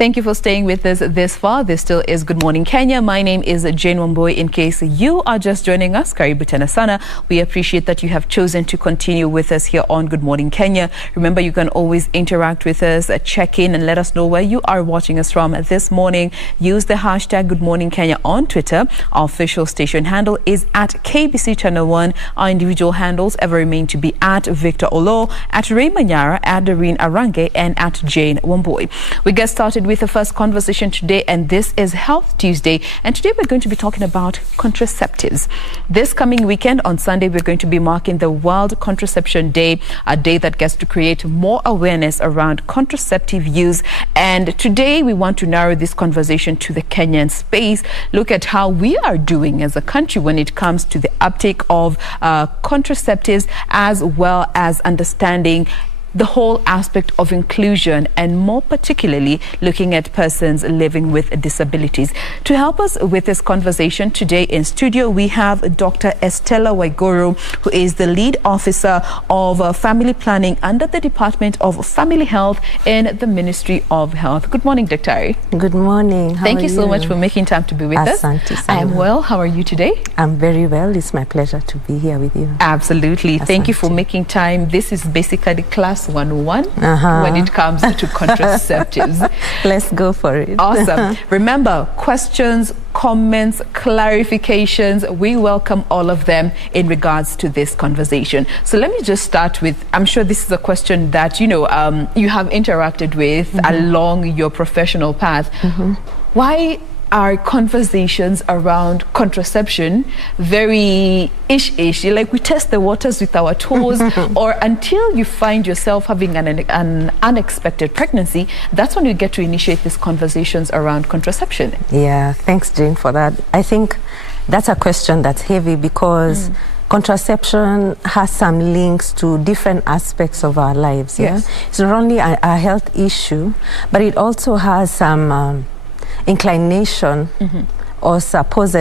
Thank you for staying with us this far. This still is Good Morning Kenya. My name is Jain Wambui. In case you are just joining us, karibu tena sana. We appreciate that you have chosen to continue with us here on Good Morning Kenya. Remember, you can always interact with us, check in and let us know where you are watching us from this morning. Use the hashtag Good Morning Kenya on Twitter. Our official station handle is at KBC Channel 1. Our individual handles ever remain to be at Victor Olo, at Ray Manyara, at Doreen Arange, and at Jain Wambui. We get started with the first conversation today, and this is Health Tuesday, and today we're going to be talking about contraceptives. This coming weekend on Sunday, we're going to be marking the World Contraception Day, a day that gets to create more awareness around contraceptive use. And today we want to narrow this conversation to the Kenyan space, look at how we are doing as a country when it comes to the uptake of contraceptives, as well as understanding the whole aspect of inclusion, and more particularly looking at persons living with disabilities. To help us with this conversation today in studio, we have Dr. Estella Waiguru, who is the lead officer of family planning under the Department of Family Health in the Ministry of Health. Good morning, Dr. Good morning. Thank you so much for making time to be with us. I am well. How are you today? I'm very well. It's my pleasure to be here with you. Absolutely. Thank you for making time. This is basically class 101 when it comes to contraceptives. Let's go for it. Awesome. Remember, questions, comments, clarifications, we welcome all of them in regards to this conversation. So let me just start with, I'm sure this is a question that you have interacted with along your professional path. Why are conversations around contraception very ish-ish? Like, we test the waters with our toes, or until you find yourself having an unexpected pregnancy, that's when you get to initiate these conversations around contraception. Yeah, thanks, Jane, for that. I think that's a question that's heavy because contraception has some links to different aspects of our lives. Yes. Yeah? It's not only a health issue, but it also has some inclination or supposed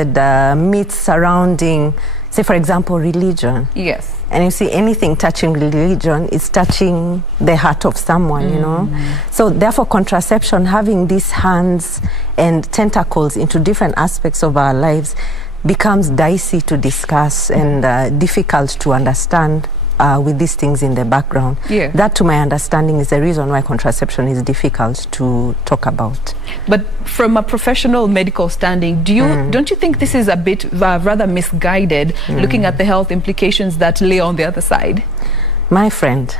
myths surrounding, say, for example, religion. Yes. And you see, anything touching religion is touching the heart of someone, you know. So therefore, contraception, having these hands and tentacles into different aspects of our lives, becomes dicey to discuss and difficult to understand with these things in the background. Yeah. That, to my understanding, is the reason why contraception is difficult to talk about. But from a professional medical standing, don't you think this is a bit rather misguided, looking at the health implications that lay on the other side? My friend,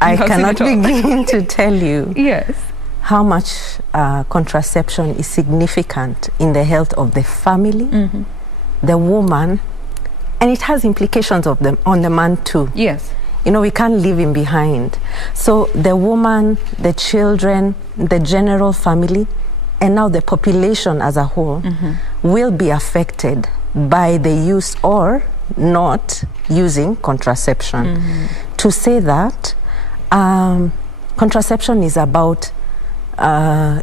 I cannot begin to tell you how much contraception is significant in the health of the family, the woman, and it has implications on the man too. Yes. You know, we can't leave him behind. So the woman, the children, the general family, and now the population as a whole will be affected by the use or not using contraception. To say that contraception is about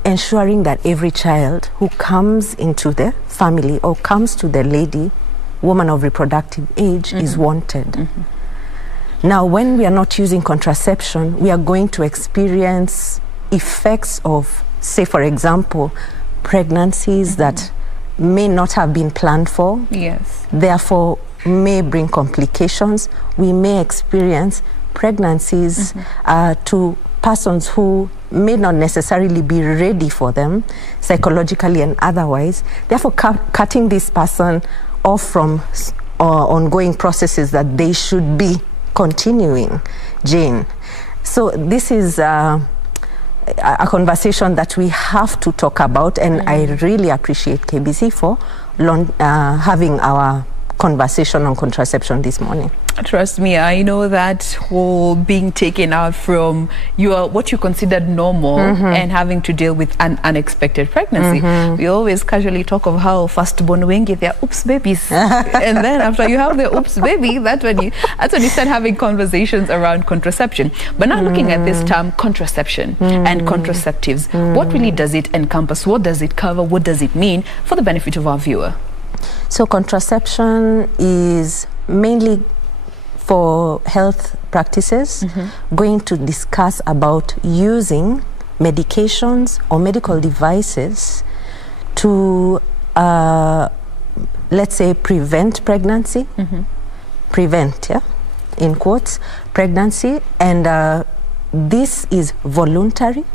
ensuring that every child who comes into the family or comes to the lady, woman of reproductive age, is wanted. Now, when we are not using contraception, we are going to experience effects of, say, for example, pregnancies that may not have been planned for. Yes. Therefore, may bring complications. We may experience pregnancies to persons who may not necessarily be ready for them, psychologically and otherwise. Therefore, cutting this person off from ongoing processes that they should be continuing, Jane. So this is a conversation that we have to talk about, and I really appreciate KBC for having our conversation on contraception this morning. Trust me, I know that whole being taken out from what you considered normal and having to deal with an unexpected pregnancy. We always casually talk of how firstborn wengi, they're oops babies. And then after you have the oops baby, that's when you start having conversations around contraception. But now looking at this term contraception and contraceptives, what really does it encompass? What does it cover? What does it mean for the benefit of our viewer? So contraception is mainly for health practices, going to discuss about using medications or medical devices to, let's say, prevent pregnancy, prevent, yeah, in quotes, pregnancy, and this is voluntary.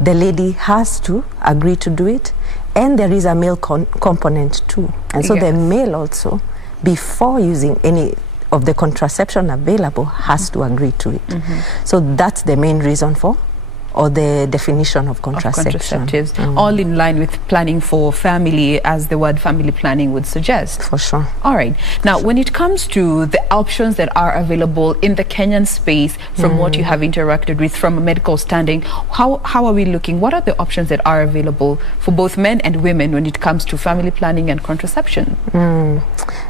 The lady has to agree to do it, and there is a male component too. And so the male also, before using any of the contraception available, has to agree to it. So that's the main reason for, or the definition of contraception. Contraceptives, all in line with planning for family, as the word family planning would suggest. For sure. All right. Now, when it comes to the options that are available in the Kenyan space, from what you have interacted with from a medical standing, how are we looking? What are the options that are available for both men and women when it comes to family planning and contraception?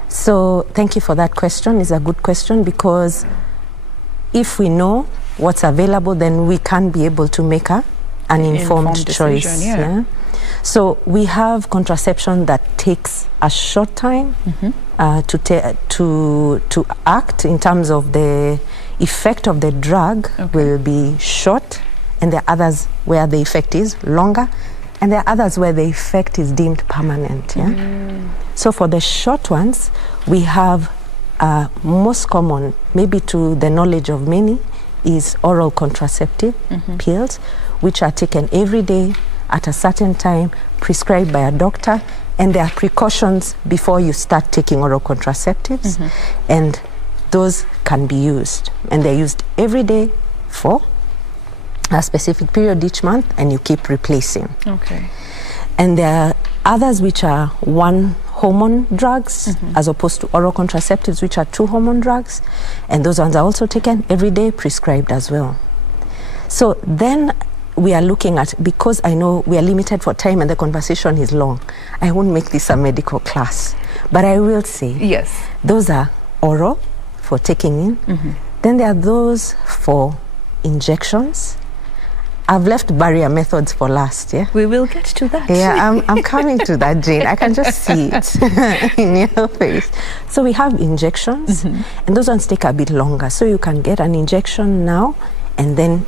So thank you for that question. It's a good question, because if we know what's available, then we can be able to make an informed choice. Yeah. So we have contraception that takes a short time to act, in terms of the effect of the drug will be short, and there are others where the effect is longer, and there are others where the effect is deemed permanent. Yeah. So for the short ones, we have most common, maybe to the knowledge of many, is oral contraceptive pills, which are taken every day at a certain time, prescribed by a doctor, and there are precautions before you start taking oral contraceptives, and those can be used, and they're used every day for a specific period each month, and you keep replacing. And there are others which are one hormone drugs, as opposed to oral contraceptives, which are two hormone drugs, and those ones are also taken every day, prescribed as well. So then we are looking at, because I know we are limited for time and the conversation is long, I won't make this a medical class, but I will say those are oral for taking in. Then there are those for injections. I've left barrier methods for last. We will get to that. I'm coming to that, Jane. I can just see it in your face. So we have injections, and those ones take a bit longer. So you can get an injection now, and then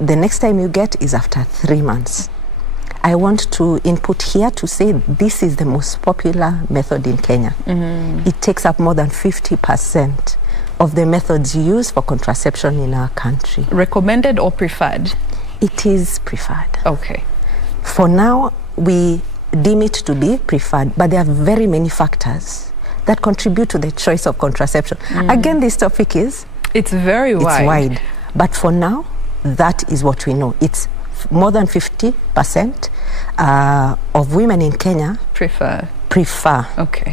the next time you get is after 3 months. I want to input here to say this is the most popular method in Kenya. It takes up more than 50% of the methods used for contraception in our country. Recommended or preferred? It is preferred. For now, we deem it to be preferred, but there are very many factors that contribute to the choice of contraception. Again, this topic is... It's very wide. It's wide. But for now, that is what we know. It's more than 50% of women in Kenya prefer.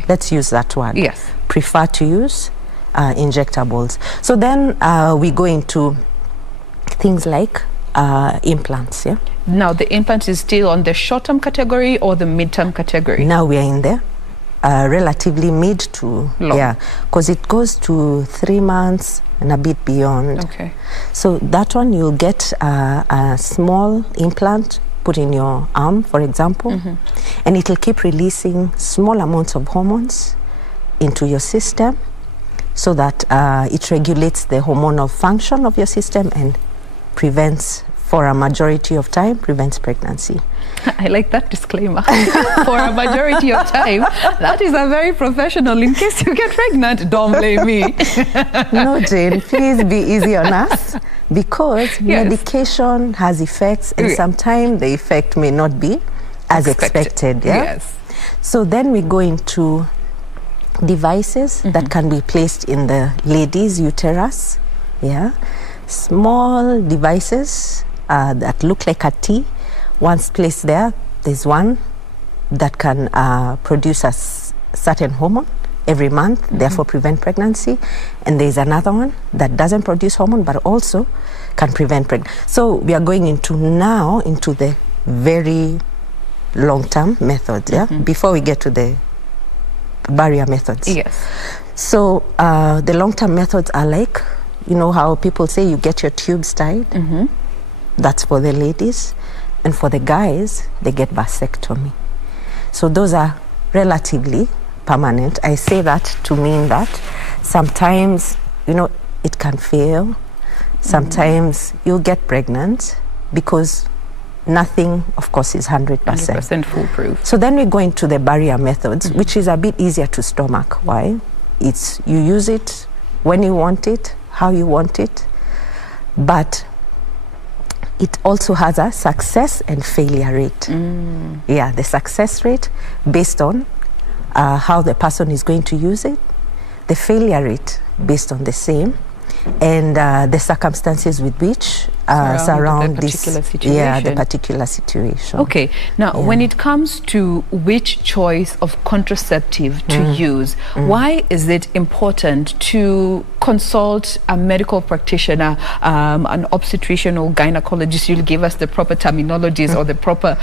Let's use that word. Prefer to use injectables. So then we go into things like implants. Now the implant is still on the short-term category or the mid-term category? Now we are in the relatively mid to long, because it goes to 3 months and a bit beyond. So that one, you'll get a small implant put in your arm, for example, and it'll keep releasing small amounts of hormones into your system, so that it regulates the hormonal function of your system and prevents, for a majority of time, prevents pregnancy. I like that disclaimer. For a majority of time. That is a very professional. In case you get pregnant, don't blame me. No, Jane, please be easy on us, because medication has effects, and sometimes the effect may not be as expected. So then we go into devices that can be placed in the lady's uterus. Small devices that look like a T. Once placed there, there's one that can produce a certain hormone every month, therefore prevent pregnancy. And there's another one that doesn't produce hormone, but also can prevent pregnancy. So we are going into the very long-term methods, before we get to the barrier methods. So the long-term methods are like, you know how people say you get your tubes tied? That's for the ladies. And for the guys, they get vasectomy. So those are relatively permanent. I say that to mean that sometimes, you know, it can fail. Sometimes you'll get pregnant because nothing, of course, is 100%. 100% foolproof. So then we go into the barrier methods, which is a bit easier to stomach. Why? It's you use it when you want it, how you want it, but it also has a success and failure rate. Yeah, the success rate based on how the person is going to use it, the failure rate based on the same, and the circumstances with which surround the this particular situation. Yeah, the particular situation. Okay, now when it comes to which choice of contraceptive to use, why is it important to consult a medical practitioner, an obstetrician or gynecologist? You'll give us the proper terminologies or the proper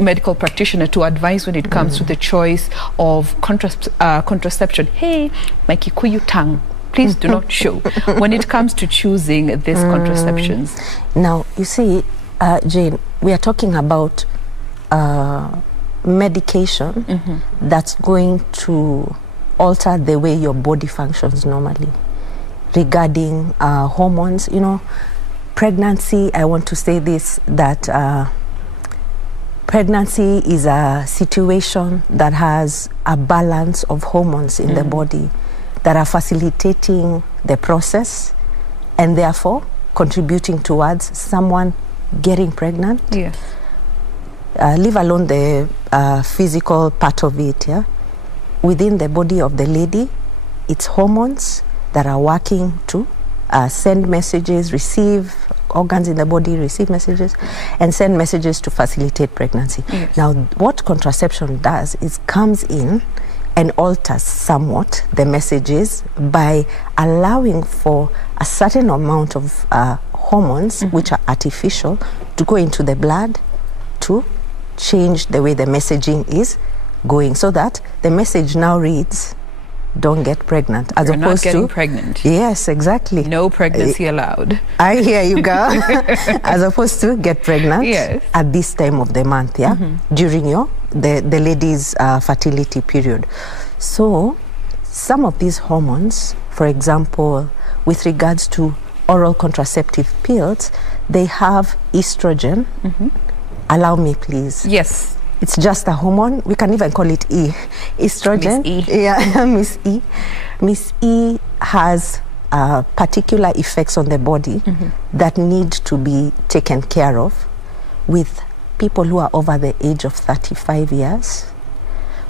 medical practitioner to advise when it comes to the choice of contraception. Hey, my Kikuyu tongue, please do not show when it comes to choosing these contraceptions. Now, you see, Jane, we are talking about medication that's going to alter the way your body functions normally. Regarding hormones, you know, pregnancy, I want to say this, that pregnancy is a situation that has a balance of hormones in the body that are facilitating the process and therefore contributing towards someone getting pregnant. Yes. Leave alone the physical part of it. Yeah? Within the body of the lady, it's hormones that are working to send messages, receive organs in the body, receive messages, and send messages to facilitate pregnancy. Yes. Now, what contraception does is comes in and alters somewhat the messages by allowing for a certain amount of hormones, which are artificial, to go into the blood to change the way the messaging is going, so that the message now reads, don't get pregnant, as You're opposed not getting to pregnant. Yes, exactly. No pregnancy allowed. I hear you, girl. As opposed to get pregnant at this time of the month, yeah, during the lady's fertility period. So some of these hormones, for example, with regards to oral contraceptive pills, they have estrogen. Allow me, please. Yes. It's just a hormone. We can even call it E. Estrogen. Miss E. Yeah, Miss E. Miss E has particular effects on the body that need to be taken care of with people who are over the age of 35 years,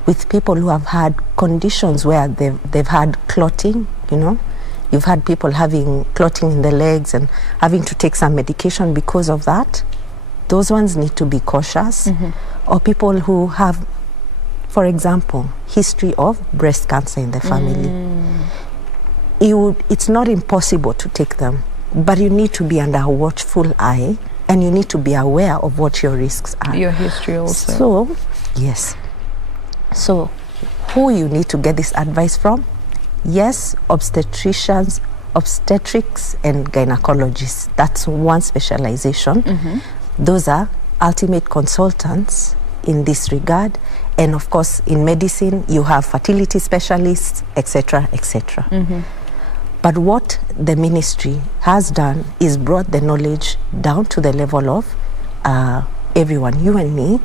with people who have had conditions where they've had clotting, you know. You've had people having clotting in the legs and having to take some medication because of that. Those ones need to be cautious. Or people who have, for example, history of breast cancer in the family. It's not impossible to take them, but you need to be under a watchful eye, and you need to be aware of what your risks are. Your history also. So, yes. So, who you need to get this advice from? Yes, obstetricians, obstetrics and gynecologists. That's one specialization. Those are ultimate consultants in this regard. And of course, in medicine, you have fertility specialists, etc., etc. But what the ministry has done is brought the knowledge down to the level of everyone, you and me,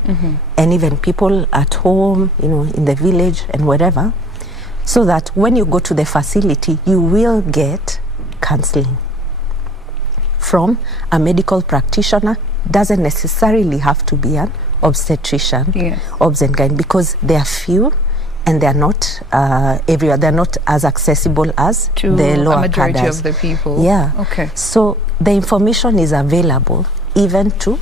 and even people at home, you know, in the village and wherever, so that when you go to the facility, you will get counseling from a medical practitioner. Doesn't necessarily have to be an obstetrician, obs and gyn, because they are few and they are not everywhere. They are not as accessible as to the lower a majority cadres of the people. Yeah. Okay. So the information is available even to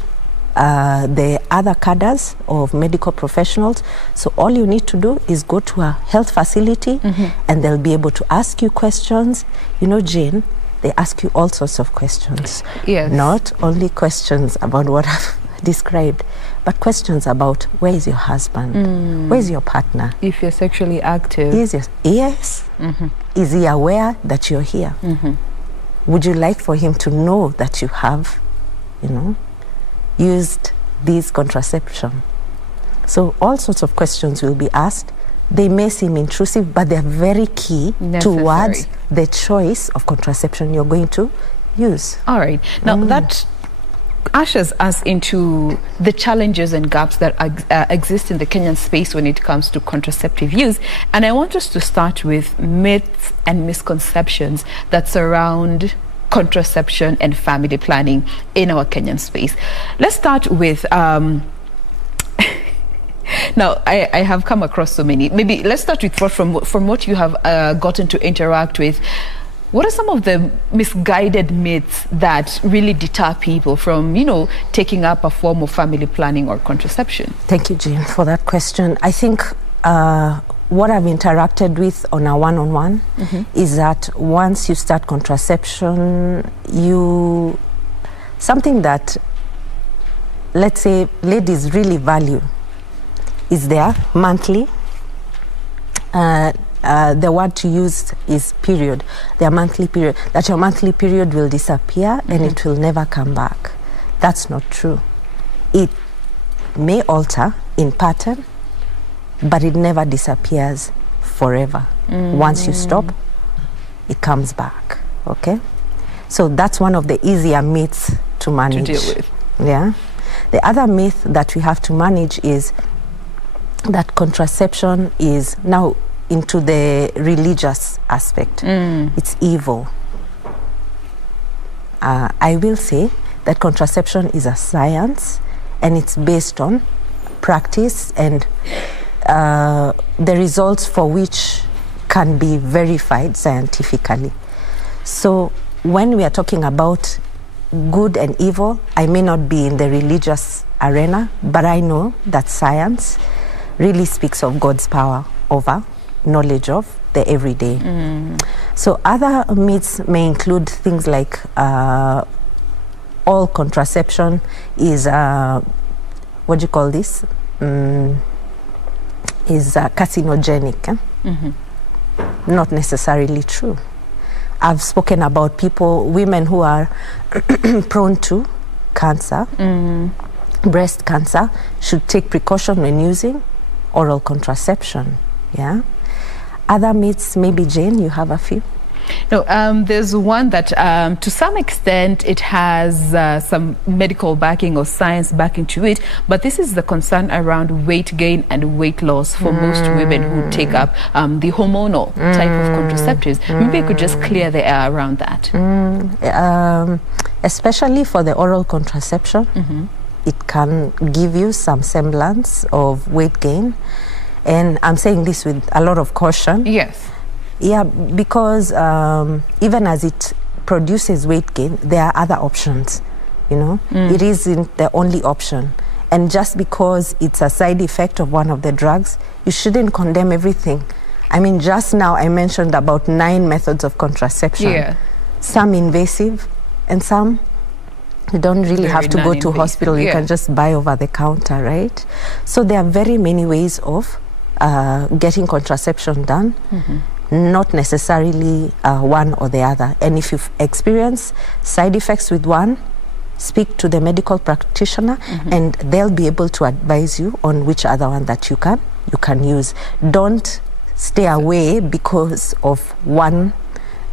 the other cadres of medical professionals. So all you need to do is go to a health facility and they'll be able to ask you questions. You know, Jane, they ask you all sorts of questions. Yes. Not only questions about what I've described, but questions about where is your husband? Where is your partner? If you're sexually active. Yes. Is he aware that you're here? Would you like for him to know that you have, you know, used this contraception? So all sorts of questions will be asked. They may seem intrusive, but they're very key towards the choice of contraception you're going to use. All right. Now that ushers us into the challenges and gaps that exist in the Kenyan space when it comes to contraceptive use. And I want us to start with myths and misconceptions that surround contraception and family planning in our Kenyan space. Let's start with now, I have come across so many. Maybe let's start with from what you have gotten to interact with. What are some of the misguided myths that really deter people from, you know, taking up a form of family planning or contraception? Thank you, Jain, for that question. I think what I've interacted with on a one-on-one is that once you start contraception, something that, let's say, ladies really value is their monthly. The word to use is period. Their monthly period. That your monthly period will disappear and it will never come back. That's not true. It may alter in pattern, but it never disappears forever. Once you stop, it comes back. Okay? So that's one of the easier myths to manage. To deal with. Yeah. The other myth that we have to manage is that contraception is now into the religious aspect. It's evil. I will say that contraception is a science and it's based on practice and the results for which can be verified scientifically. So when we are talking about good and evil, I may not be in the religious arena, but I know that science really speaks of God's power over knowledge of the everyday. So other myths may include things like all contraception is what do you call this? Is carcinogenic. Not necessarily true. I've spoken about women who are prone to cancer, breast cancer, should take precaution when using oral contraception. Yeah. Other myths, maybe Jain, you have a few? No, there's one that to some extent it has some medical backing or science backing to it, but this is the concern around weight gain and weight loss for most women who take up the hormonal type of contraceptives. Maybe you could just clear the air around that. Especially for the oral contraception, it can give you some semblance of weight gain. And I'm saying this with a lot of caution. Yes. Yeah, because even as it produces weight gain, there are other options, you know. It isn't the only option. And just because it's a side effect of one of the drugs, you shouldn't condemn everything. I mean, just now I mentioned about 9 methods of contraception. Yeah. Some invasive and some you don't really have to go to hospital. You can just buy over the counter, right? So there are very many ways of getting contraception done, not necessarily one or the other. And if you've experienced side effects with one, speak to the medical practitioner and they'll be able to advise you on which other one that you can use. Don't stay away because of one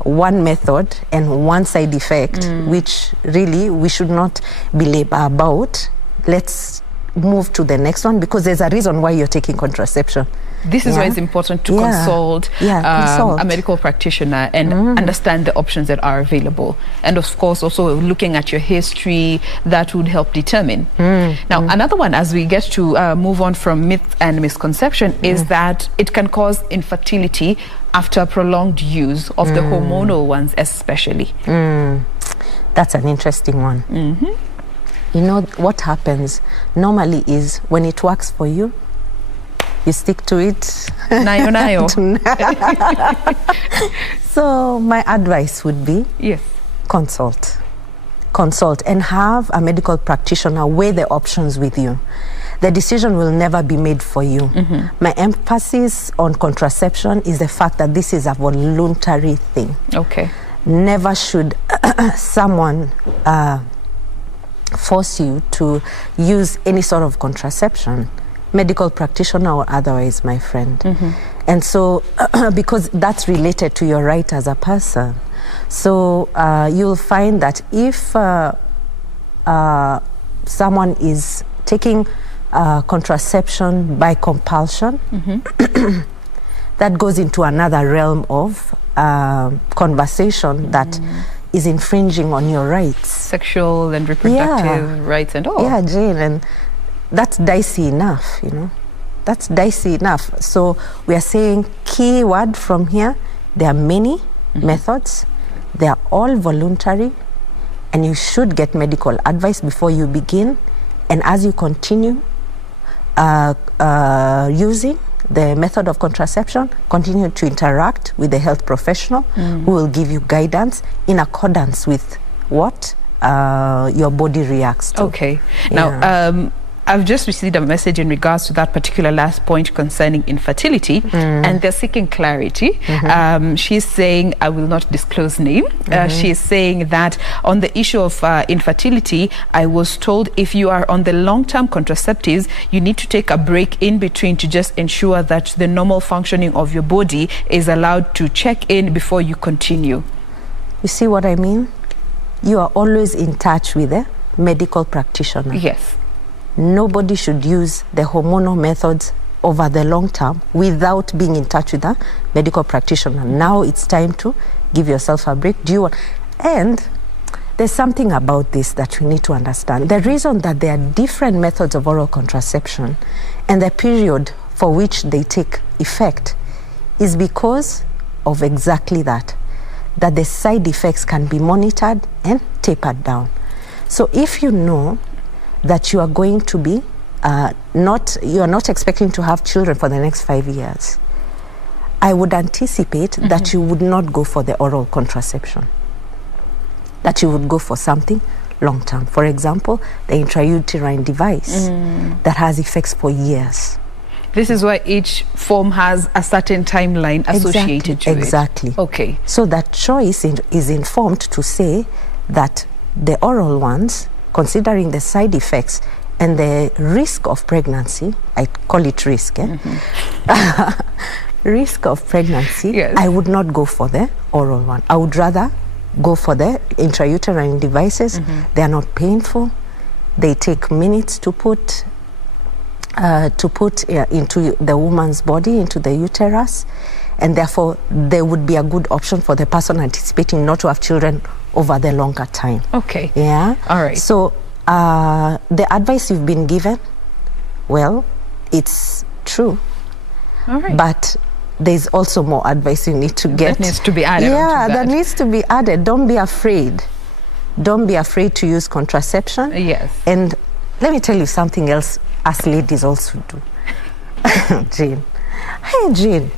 method and one side effect, which really we should not belabor about. Let's move to the next one because there's a reason why you're taking contraception. This is why it's important to consult a medical practitioner and understand the options that are available. And of course, also looking at your history, that would help determine. Now, another one, as we get to move on from myth and misconception, is that it can cause infertility after prolonged use of the hormonal ones especially. That's an interesting one. You know, what happens normally is when it works for you, you stick to it. Nayo, nayo. So my advice would be, consult and have a medical practitioner weigh the options with you. The decision will never be made for you. My emphasis on contraception is the fact that this is a voluntary thing. Okay. Never should someone force you to use any sort of contraception, medical practitioner or otherwise, my friend. And so, because that's related to your right as a person. So you'll find that if someone is taking contraception by compulsion, that goes into another realm of conversation that is infringing on your rights. Sexual and reproductive rights and all. Yeah, Jane, and that's dicey enough, you know. That's dicey enough. So we are saying key word from here, there are many methods. They are all voluntary, and you should get medical advice before you begin. And as you continue using the method of contraception, continue to interact with the health professional who will give you guidance in accordance with what your body reacts to. Okay. Now, I've just received a message in regards to that particular last point concerning infertility, and they're seeking clarity. She's saying, I will not disclose name. She's saying that on the issue of infertility, I was told if you are on the long-term contraceptives, you need to take a break in between to just ensure that the normal functioning of your body is allowed to check in before you continue. You see what I mean? You are always in touch with a medical practitioner. Yes. Nobody should use the hormonal methods over the long term without being in touch with a medical practitioner. Now it's time to give yourself a break. And there's something about this that we need to understand. The reason that there are different methods of oral contraception and the period for which they take effect is because of exactly that the side effects can be monitored and tapered down. So if you know that you are going to be you are not expecting to have children for the next 5 years, I would anticipate that you would not go for the oral contraception, that you would go for something long-term. For example, the intrauterine device that has effects for years. This is why each form has a certain timeline associated to it. Exactly. Okay. So that choice is informed to say that the oral ones, considering the side effects and the risk of pregnancy, I call it risk, risk of pregnancy, yes. I would not go for the oral one. I would rather go for the intrauterine devices. They are not painful. They take minutes to put into the woman's body, into the uterus, and therefore they would be a good option for the person anticipating not to have children over the longer time. Okay. Yeah. All right. So the advice you've been given, well, it's true. All right. But there's also more advice you need to get. That needs to be added. Yeah, that needs to be added. Don't be afraid. Don't be afraid to use contraception. Yes. And let me tell you something else us ladies also do. Jane. Hey, Jane.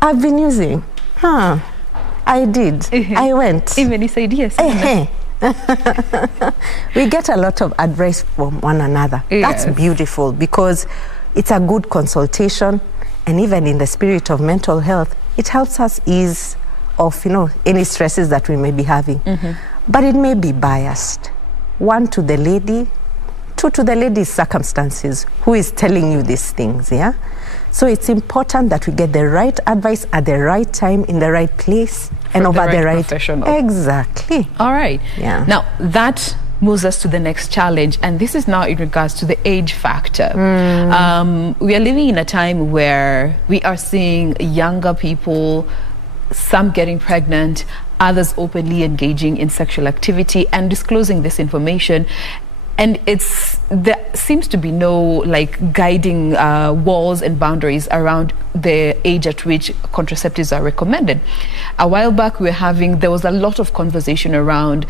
I've been using. I did. I went. Even he said yes. We get a lot of advice from one another. Yes. That's beautiful because it's a good consultation, and even in the spirit of mental health, it helps us ease off, any stresses that we may be having. But it may be biased. One, to the lady. Two, to the lady's circumstances, who is telling you these things, yeah? So it's important that we get the right advice at the right time, in the right place, and over the right professional. Exactly. All right. Yeah. Now, that moves us to the next challenge, and this is now in regards to the age factor. We are living in a time where we are seeing younger people, some getting pregnant, others openly engaging in sexual activity and disclosing this information. And there seems to be no guiding walls and boundaries around the age at which contraceptives are recommended. A while back, there was a lot of conversation around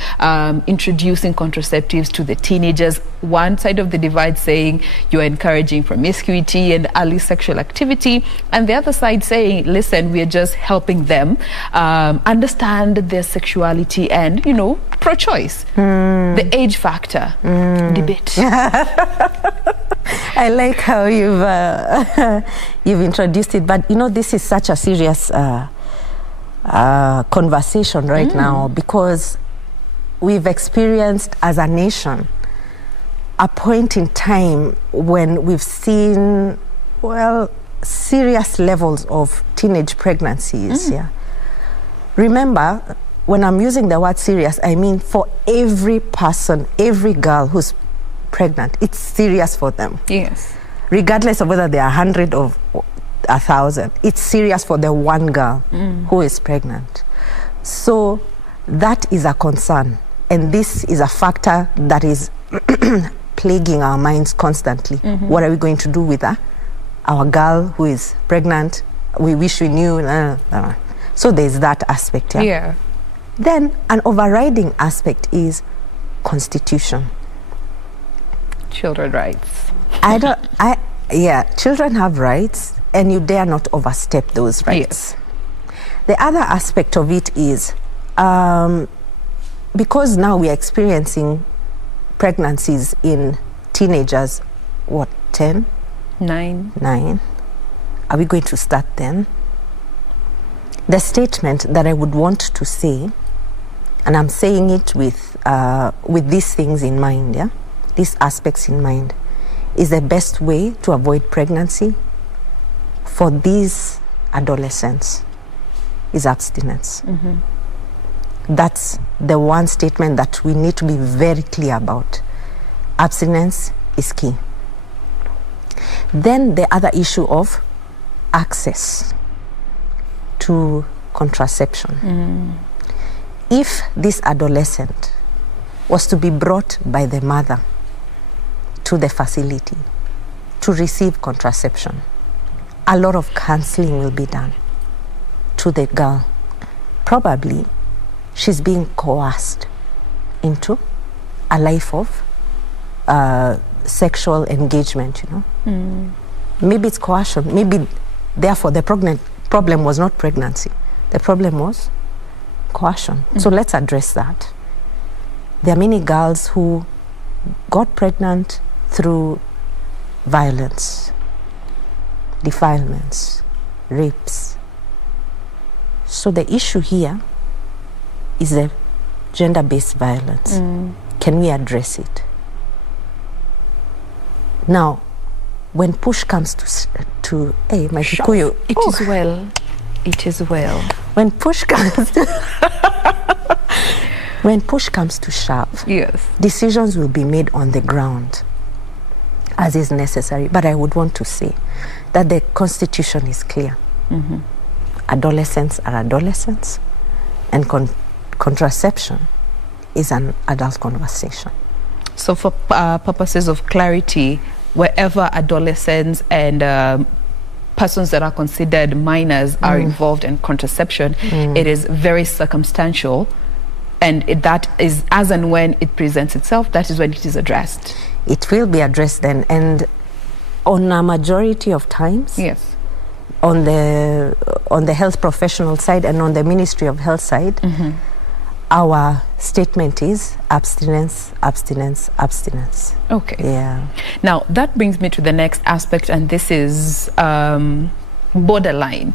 introducing contraceptives to the teenagers. One side of the divide saying you're encouraging promiscuity and early sexual activity, and the other side saying, listen, we're just helping them understand their sexuality and, pro-choice. The age factor. Debate. I like how you've introduced it, but this is such a serious conversation right now, because we've experienced as a nation a point in time when we've seen serious levels of teenage pregnancies. Remember, when I'm using the word serious, I mean for every person, every girl who's pregnant, it's serious for them. Yes. Regardless of whether they are 100 or 1,000, it's serious for the one girl who is pregnant. So that is a concern. And this is a factor that is plaguing our minds constantly. What are we going to do with our girl who is pregnant? We wish we knew. So there's that aspect. Yeah. Then an overriding aspect is constitution. Children rights. Children have rights, and you dare not overstep those rights. Yes. The other aspect of it is because now we are experiencing pregnancies in teenagers, what, 10? 9. Are we going to start then? The statement that I would want to say, and I'm saying it with these things in mind, these aspects in mind, is the best way to avoid pregnancy for these adolescents is abstinence. That's the one statement that we need to be very clear about. Abstinence is key. Then the other issue of access to contraception. If this adolescent was to be brought by the mother to the facility to receive contraception, a lot of counseling will be done to the girl. Probably she's being coerced into a life of sexual engagement, Maybe it's coercion. Maybe, therefore, the problem was not pregnancy. The problem was coercion. So let's address that. There are many girls who got pregnant through violence, defilements, rapes. So the issue here is the gender-based violence. Can we address it? Now, when push comes to my Kikuyu, it is well. It is well. When push comes to when push comes to shove, yes, decisions will be made on the ground as is necessary. But I would want to say that the Constitution is clear. Adolescents are adolescents, and contraception is an adult conversation. So for purposes of clarity, wherever adolescents and persons that are considered minors are involved in contraception, it is very circumstantial, and that is as and when it presents itself, that is when it is addressed. It will be addressed then, and on a majority of times, yes, on the health professional side and on the Ministry of Health side, our statement is abstinence, abstinence, abstinence. Okay. Yeah. Now, that brings me to the next aspect, and this is borderline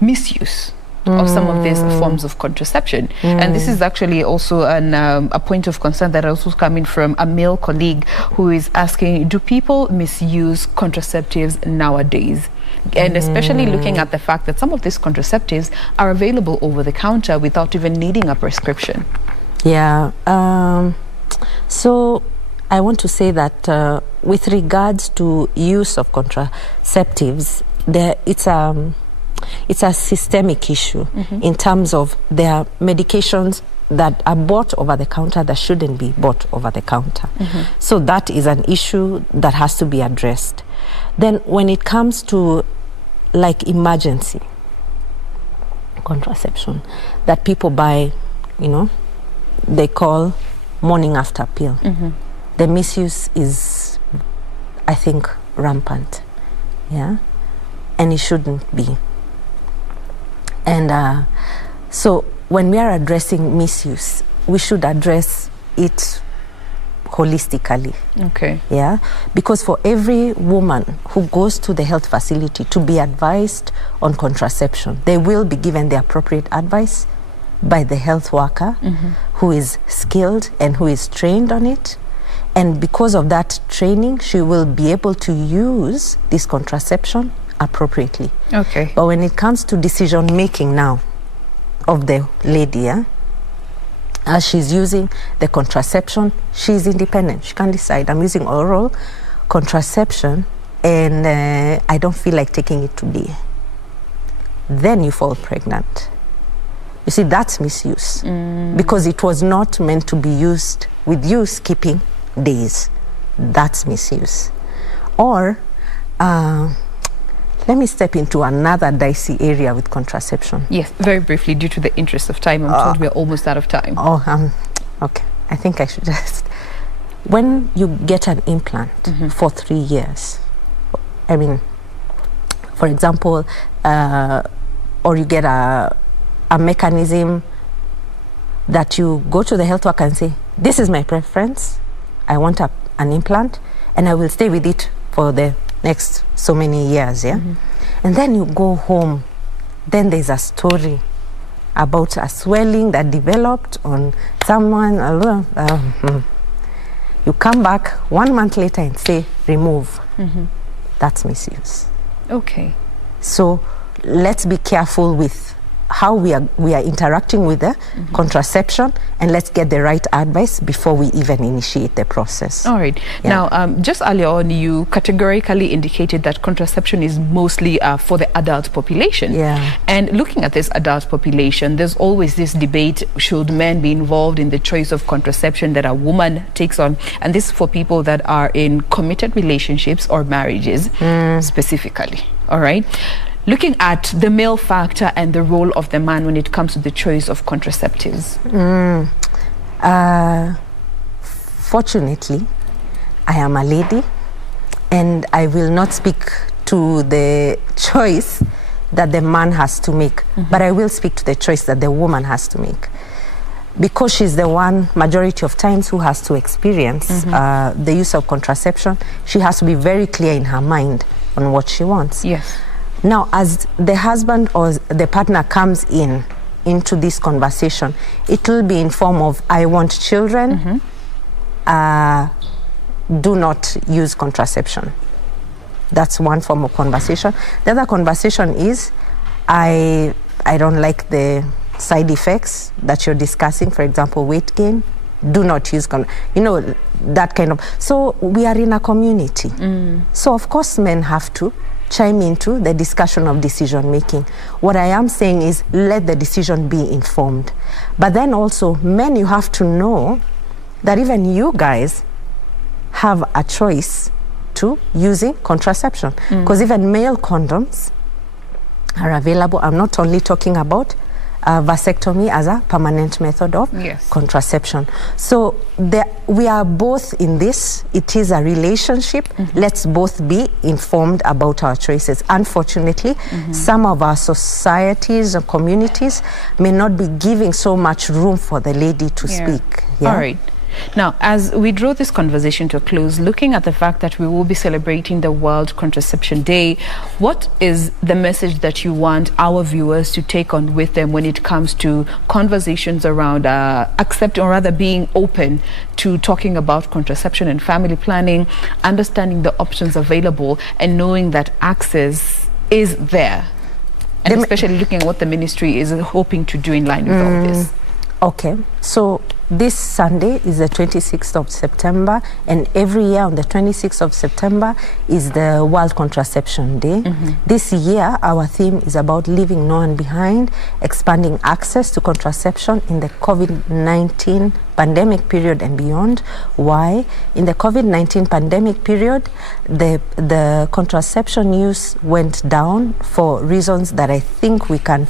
misuse of some of these forms of contraception. And this is actually also a point of concern that also coming from a male colleague who is asking, do people misuse contraceptives nowadays? And especially looking at the fact that some of these contraceptives are available over the counter without even needing a prescription. Yeah. So I want to say that with regards to use of contraceptives, it's a systemic issue in terms of there are medications that are bought over the counter that shouldn't be bought over the counter. So that is an issue that has to be addressed. Then when it comes to like emergency contraception that people buy, they call morning after pill. The misuse is, I think, rampant. Yeah, and it shouldn't be. And so when we are addressing misuse, we should address it holistically. Okay. Yeah, because for every woman who goes to the health facility to be advised on contraception, they will be given the appropriate advice by the health worker who is skilled and who is trained on it. And because of that training, she will be able to use this contraception appropriately. Okay. But when it comes to decision making now, of the lady, yeah? As she's using the contraception, she's independent. She can decide, I'm using oral contraception and I don't feel like taking it today. Then you fall pregnant. You see, that's misuse. Because it was not meant to be used with you skipping days. That's misuse. Or, let me step into another dicey area with contraception. Yes, very briefly, due to the interest of time. I'm told we're almost out of time. Okay. I think I should just... When you get an implant for 3 years, I mean, for example, or you get a mechanism that you go to the health worker and say, this is my preference, I want an implant, and I will stay with it for the next so many years, yeah? And then you go home, then there's a story about a swelling that developed on someone. You come back 1 month later and say, remove. That's misuse. Okay. So let's be careful with how we are interacting with the contraception, and let's get the right advice before we even initiate the process. All right. Yeah. Now, just earlier on, you categorically indicated that contraception is mostly for the adult population. Yeah. And looking at this adult population, there's always this debate, should men be involved in the choice of contraception that a woman takes on? And this is for people that are in committed relationships or marriages specifically. All right. Looking at the male factor and the role of the man when it comes to the choice of contraceptives. Fortunately, I am a lady, and I will not speak to the choice that the man has to make, but I will speak to the choice that the woman has to make. Because she's the one, majority of times, who has to experience the use of contraception, she has to be very clear in her mind on what she wants. Yes. Now, as the husband or the partner comes into this conversation, it will be in form of, I want children, do not use contraception. That's one form of conversation. The other conversation is, I don't like the side effects that you're discussing, for example, weight gain, do not use, that kind of. So we are in a community. So of course men have to chime into the discussion of decision making. What I am saying is, let the decision be informed. But then also, men, you have to know that even you guys have a choice to using contraception. Because even male condoms are available. I'm not only talking about vasectomy as a permanent method of contraception. So we are both in this. It is a relationship. Let's both be informed about our choices. Unfortunately, some of our societies and communities may not be giving so much room for the lady to speak. All right. Now, as we draw this conversation to a close, looking at the fact that we will be celebrating the World Contraception Day, what is the message that you want our viewers to take on with them when it comes to conversations around accepting, or rather being open to talking about contraception and family planning, understanding the options available and knowing that access is there, and especially looking at what the ministry is hoping to do in line with all this? Okay, so this Sunday is the 26th of September, and every year on the 26th of September is the World Contraception Day. This year, our theme is about leaving no one behind, expanding access to contraception in the COVID-19 pandemic period and beyond. Why? In the COVID-19 pandemic period, the contraception use went down for reasons that I think we can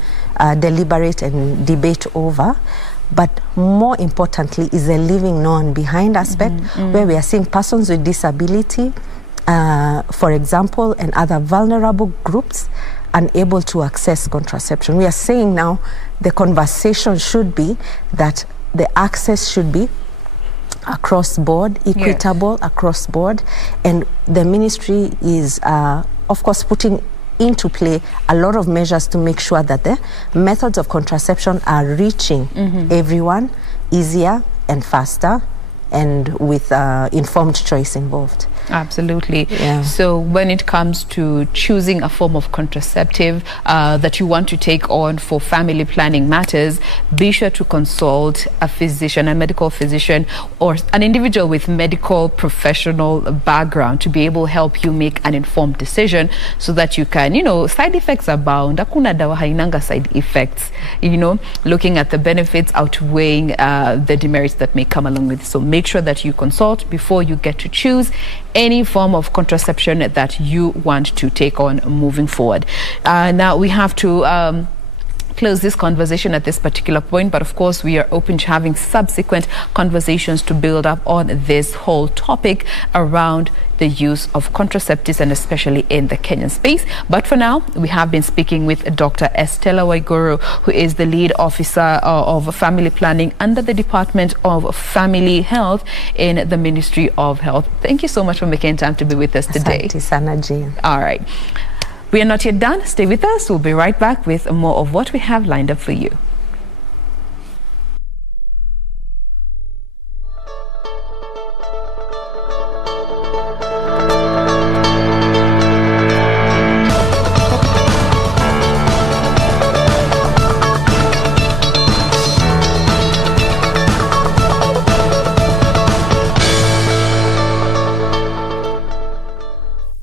deliberate and debate over. But more importantly is the leaving no one behind aspect, where we are seeing persons with disability, for example, and other vulnerable groups unable to access contraception. We are saying now the conversation should be that the access should be across board, equitable across board, and the ministry is, of course, putting into play a lot of measures to make sure that the methods of contraception are reaching everyone easier and faster, and with informed choice involved. Absolutely. Yeah. So when it comes to choosing a form of contraceptive that you want to take on for family planning matters, be sure to consult a physician, a medical physician, or an individual with medical professional background to be able to help you make an informed decision, so that you can, side effects abound. Hakuna dawa hainanga side effects. Looking at the benefits outweighing the demerits that may come along with it. So make sure that you consult before you get to choose any form of contraception that you want to take on moving forward. Now we have to close this conversation at this particular point, but of course we are open to having subsequent conversations to build up on this whole topic around the use of contraceptives, and especially in the Kenyan space. But for now, we have been speaking with Dr. Estella Waiguru, who is the lead officer of family planning under the Department of Family Health in the Ministry of Health. Thank you so much for making time to be with us today. Asante sana, Jain. All right. We are not yet done. Stay with us. We'll be right back with more of what we have lined up for you.